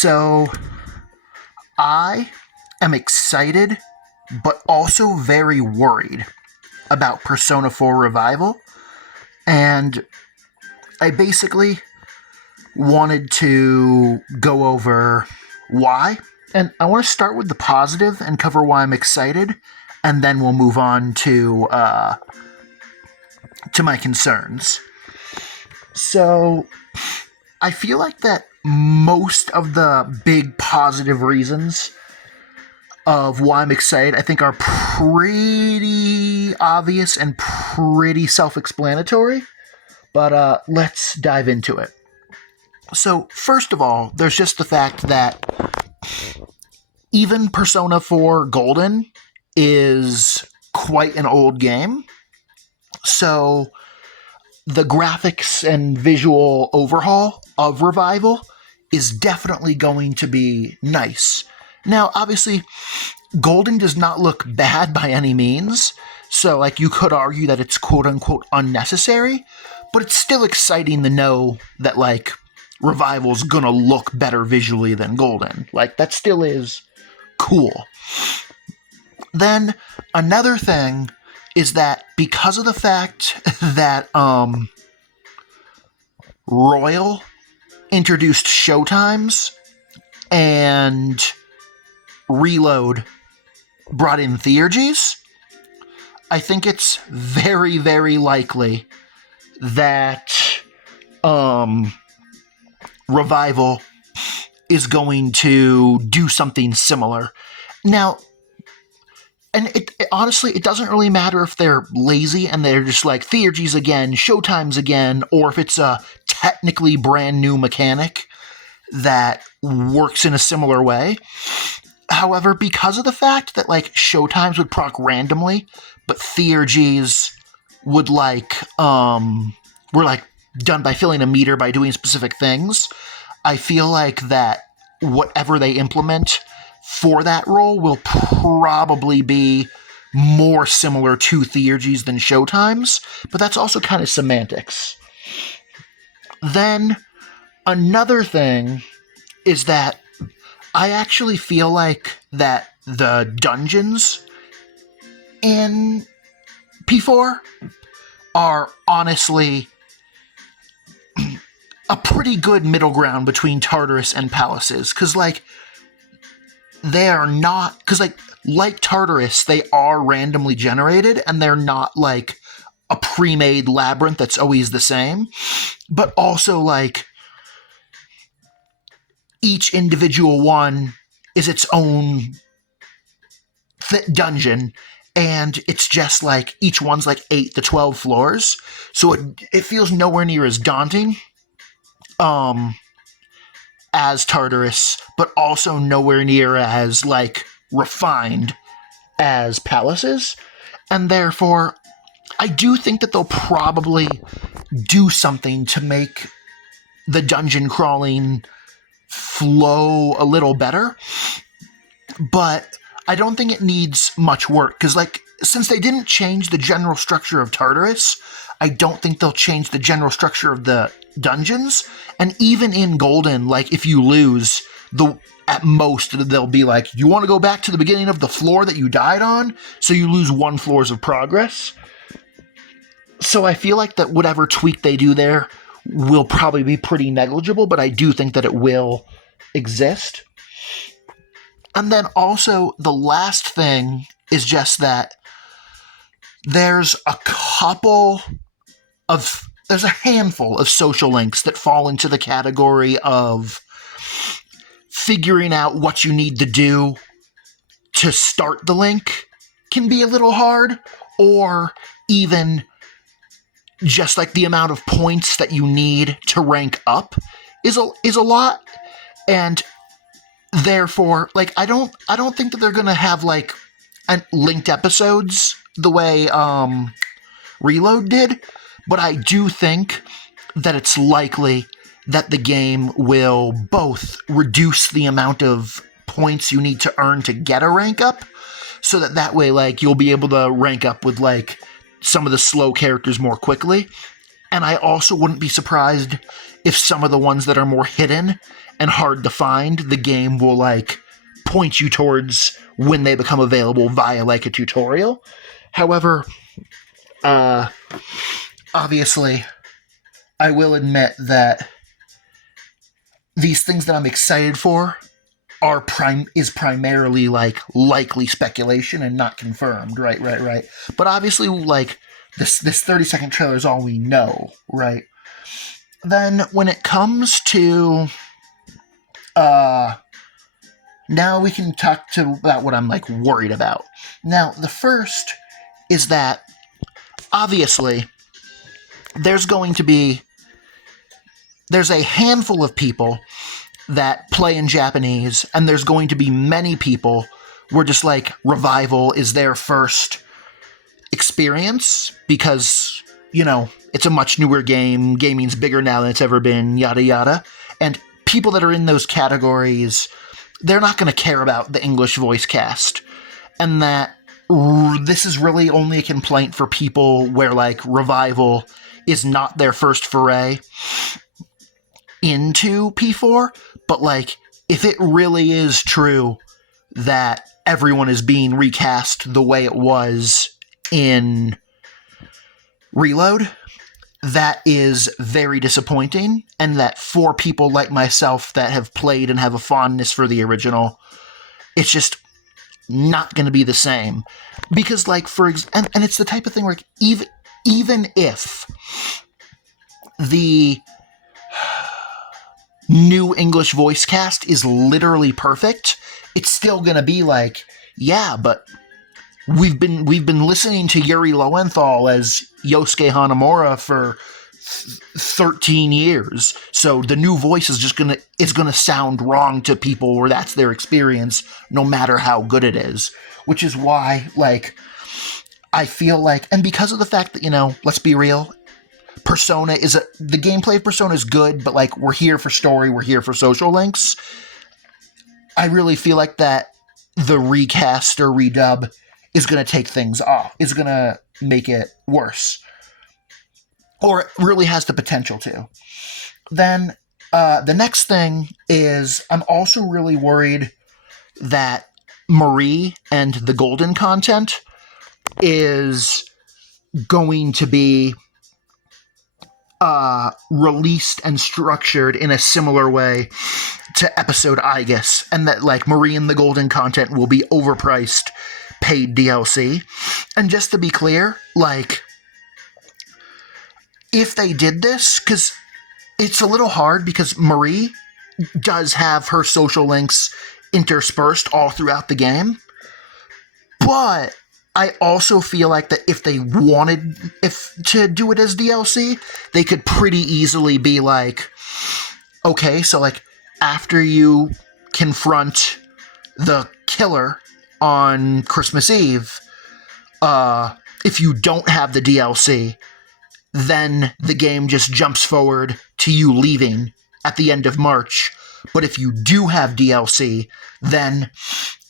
So I am excited, but also very worried about Persona 4 Revival, and I basically wanted to go over why. And I want to start with the positive and cover why I'm excited, and then we'll move on to my concerns. So I feel like that most of the big positive reasons of why I'm excited, I think, are pretty obvious and pretty self-explanatory. But let's dive into it. So, first of all, there's just the fact that even Persona 4 Golden is quite an old game. So, the graphics and visual overhaul of Revival is definitely going to be nice. Now, obviously, Golden does not look bad by any means, so, like, you could argue that it's quote-unquote unnecessary, but it's still exciting to know that, like, Revival's gonna look better visually than Golden. Like, that still is cool. Then, another thing is that because of the fact that, Royal introduced showtimes and Reload brought in theurgies, I think it's very, very likely that Revival is going to do something similar. Now, and it honestly, it doesn't really matter if they're lazy and they're just like theurgies again, showtimes again, or if it's a technically brand new mechanic that works in a similar way. However, because of the fact that, like, showtimes would proc randomly, but theurgies would, were, done by filling a meter by doing specific things, I feel like that whatever they implement for that role will probably be more similar to theurgies than showtimes, but that's also kind of semantics. Then, another thing is that I actually feel like that the dungeons in P4 are honestly a pretty good middle ground between Tartarus and Palaces, because, like, they are not, because, like Tartarus, they are randomly generated, and they're not, like, a pre-made labyrinth that's always the same, but also, like, each individual one is its own dungeon, and it's just, like, each one's, like, 8 to 12 floors, so it feels nowhere near as daunting as Tartarus, but also nowhere near as, like, refined as Palaces, and therefore, I do think that they'll probably do something to make the dungeon crawling flow a little better, but I don't think it needs much work, because, like, since they didn't change the general structure of Tartarus, I don't think they'll change the general structure of the dungeons, and even in Golden, like, if you lose, at most, they'll be like, you want to go back to the beginning of the floor that you died on, so you lose 1 floors of progress. So I feel like that whatever tweak they do there will probably be pretty negligible, but I do think that it will exist. And then also, the last thing is just that there's a handful of social links that fall into the category of figuring out what you need to do to start the link can be a little hard, or even just, like, the amount of points that you need to rank up is a lot, and therefore, like, I don't think that they're gonna have, like, linked episodes the way Reload did, but I do think that it's likely that the game will both reduce the amount of points you need to earn to get a rank up, so that way, like, you'll be able to rank up with, like, some of the slow characters more quickly. And I also wouldn't be surprised if some of the ones that are more hidden and hard to find, the game will like point you towards when they become available via like a tutorial. However, obviously, I will admit that these things that I'm excited for is primarily like likely speculation and not confirmed. Right. But obviously, like this 30-second trailer is all we know, right? Then when it comes to now we can talk about what I'm like worried about. Now, the first is that obviously there's a handful of people that play in Japanese, and there's going to be many people where just like Revival is their first experience because, you know, it's a much newer game, gaming's bigger now than it's ever been, yada yada. And people that are in those categories, they're not going to care about the English voice cast. And that this is really only a complaint for people where like Revival is not their first foray into P4, but like if it really is true that everyone is being recast the way it was in Reload, that is very disappointing, and that for people like myself that have played and have a fondness for the original, it's just not going to be the same. Because like and it's the type of thing where like, even if the new English voice cast is literally perfect, it's still going to be like, yeah, but we've been listening to Yuri Lowenthal as Yosuke Hanamura for 13 years, so the new voice is gonna sound wrong to people where that's their experience, no matter how good it is. Which is why, like, I feel like, and because of the fact that, you know, let's be real, the gameplay of Persona is good, but like we're here for story, we're here for social links. I really feel like that the recast or redub is going to take things off, is going to make it worse. Or it really has the potential to. Then the next thing is I'm also really worried that Marie and the Golden content is going to be released and structured in a similar way to episode Aegis, and that like Marie and the Golden content will be overpriced paid DLC. And just to be clear, like, if they did this, because it's a little hard because Marie does have her social links interspersed all throughout the game, but I also feel like that if they wanted to do it as DLC, they could pretty easily be like, okay, so like after you confront the killer on Christmas Eve, if you don't have the DLC, then the game just jumps forward to you leaving at the end of March. But if you do have DLC, then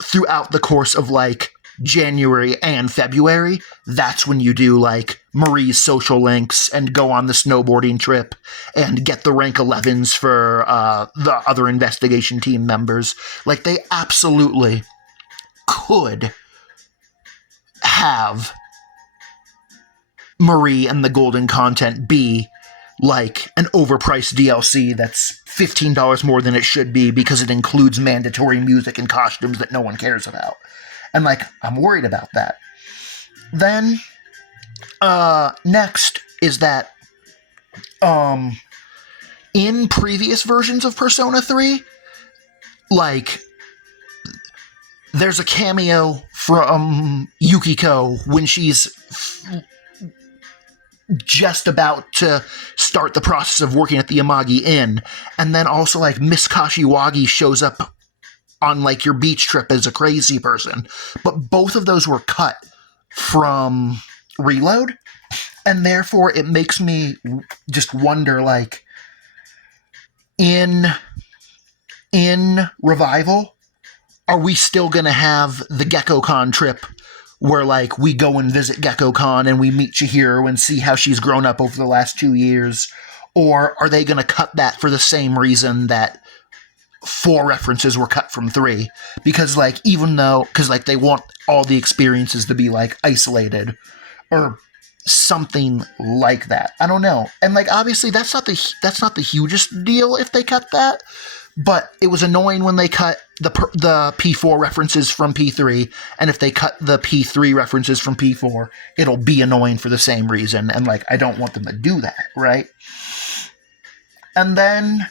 throughout the course of like January and February, that's when you do like Marie's social links and go on the snowboarding trip and get the rank 11s for the other investigation team members. Like, they absolutely could have Marie and the Golden content be like an overpriced DLC that's $15 more than it should be because it includes mandatory music and costumes that no one cares about. And like, I'm worried about that. Then next is that in previous versions of Persona 3, like, there's a cameo from Yukiko when she's just about to start the process of working at the Amagi Inn. And then also, like, Miss Kashiwagi shows up on, like, your beach trip as a crazy person. But both of those were cut from Reload. And therefore, it makes me just wonder, like, in Revival, are we still going to have the GeckoCon trip where, like, we go and visit GeckoCon and we meet Chihiro and see how she's grown up over the last 2 years? Or are they going to cut that for the same reason that 4 references were cut from 3, because like even though because like they want all the experiences to be like isolated or something like that. I don't know. And like obviously that's not the hugest deal if they cut that, but it was annoying when they cut the P4 references from P3, and if they cut the P3 references from P4, it'll be annoying for the same reason, and like I don't want them to do that, right? And then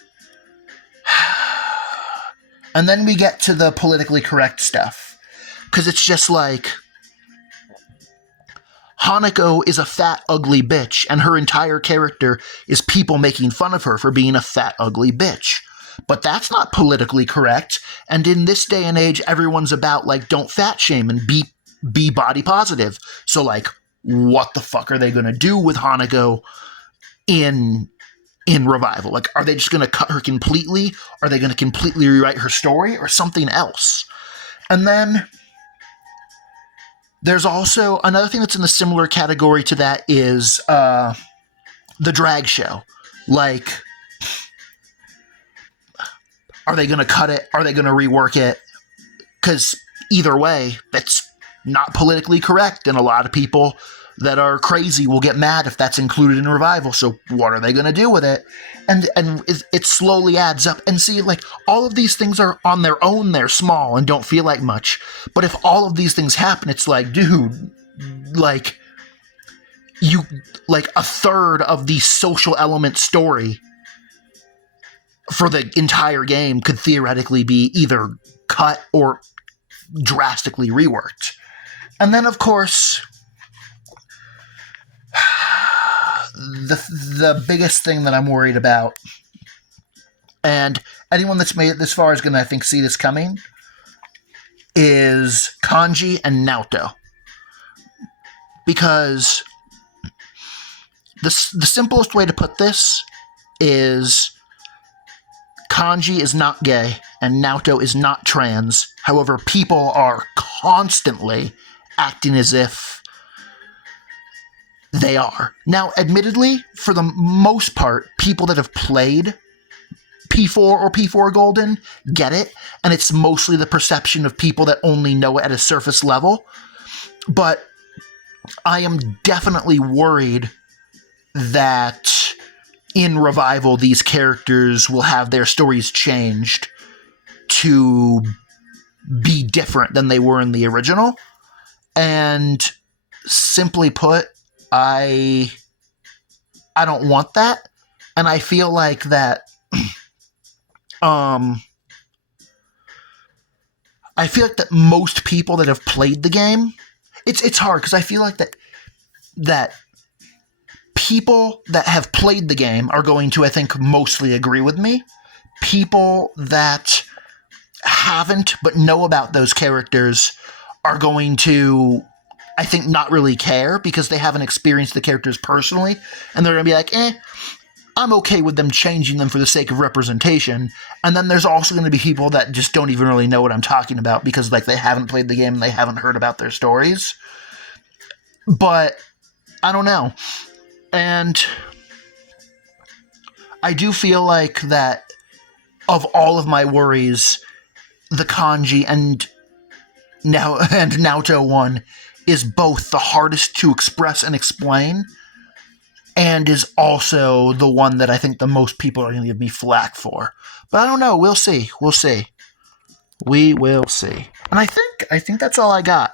we get to the politically correct stuff, because it's just like Hanako is a fat, ugly bitch, and her entire character is people making fun of her for being a fat, ugly bitch. But that's not politically correct, and in this day and age, everyone's about, like, don't fat shame and be body positive. So, like, what the fuck are they going to do with Hanako in Revival? Like, are they just going to cut her completely? Are they going to completely rewrite her story, or something else? And then there's also another thing that's in the similar category to that is the drag show. Like, are they going to cut it? Are they going to rework it? Because either way, that's not politically correct, and a lot of people that are crazy will get mad if that's included in Revival. So what are they going to do with it? And it slowly adds up. And see, like, all of these things are on their own, they're small and don't feel like much. But if all of these things happen, it's like, dude, like, you, like, a third of the social element story for the entire game could theoretically be either cut or drastically reworked. And then, of course, the biggest thing that I'm worried about, and anyone that's made it this far is going to, I think, see this coming, is Kanji and Naoto. Because the simplest way to put this is Kanji is not gay and Naoto is not trans. However, people are constantly acting as if they are. Now, admittedly, for the most part, people that have played P4 or P4 Golden get it, and it's mostly the perception of people that only know it at a surface level. But I am definitely worried that in Revival, these characters will have their stories changed to be different than they were in the original. And simply put, I don't want that. And I feel like that I feel like that most people that have played the game, it's hard because I feel like that people that have played the game are going to, I think, mostly agree with me. People that haven't but know about those characters are going to, I think, not really care because they haven't experienced the characters personally, and they're going to be like, I'm okay with them changing them for the sake of representation. And then there's also going to be people that just don't even really know what I'm talking about because, like, they haven't played the game and they haven't heard about their stories. But I don't know. And I do feel like that of all of my worries, the Kanji and Naoto one is both the hardest to express and explain, and is also the one that I think the most people are going to give me flack for. But I don't know. We'll see. We'll see. We will see. And I think that's all I got.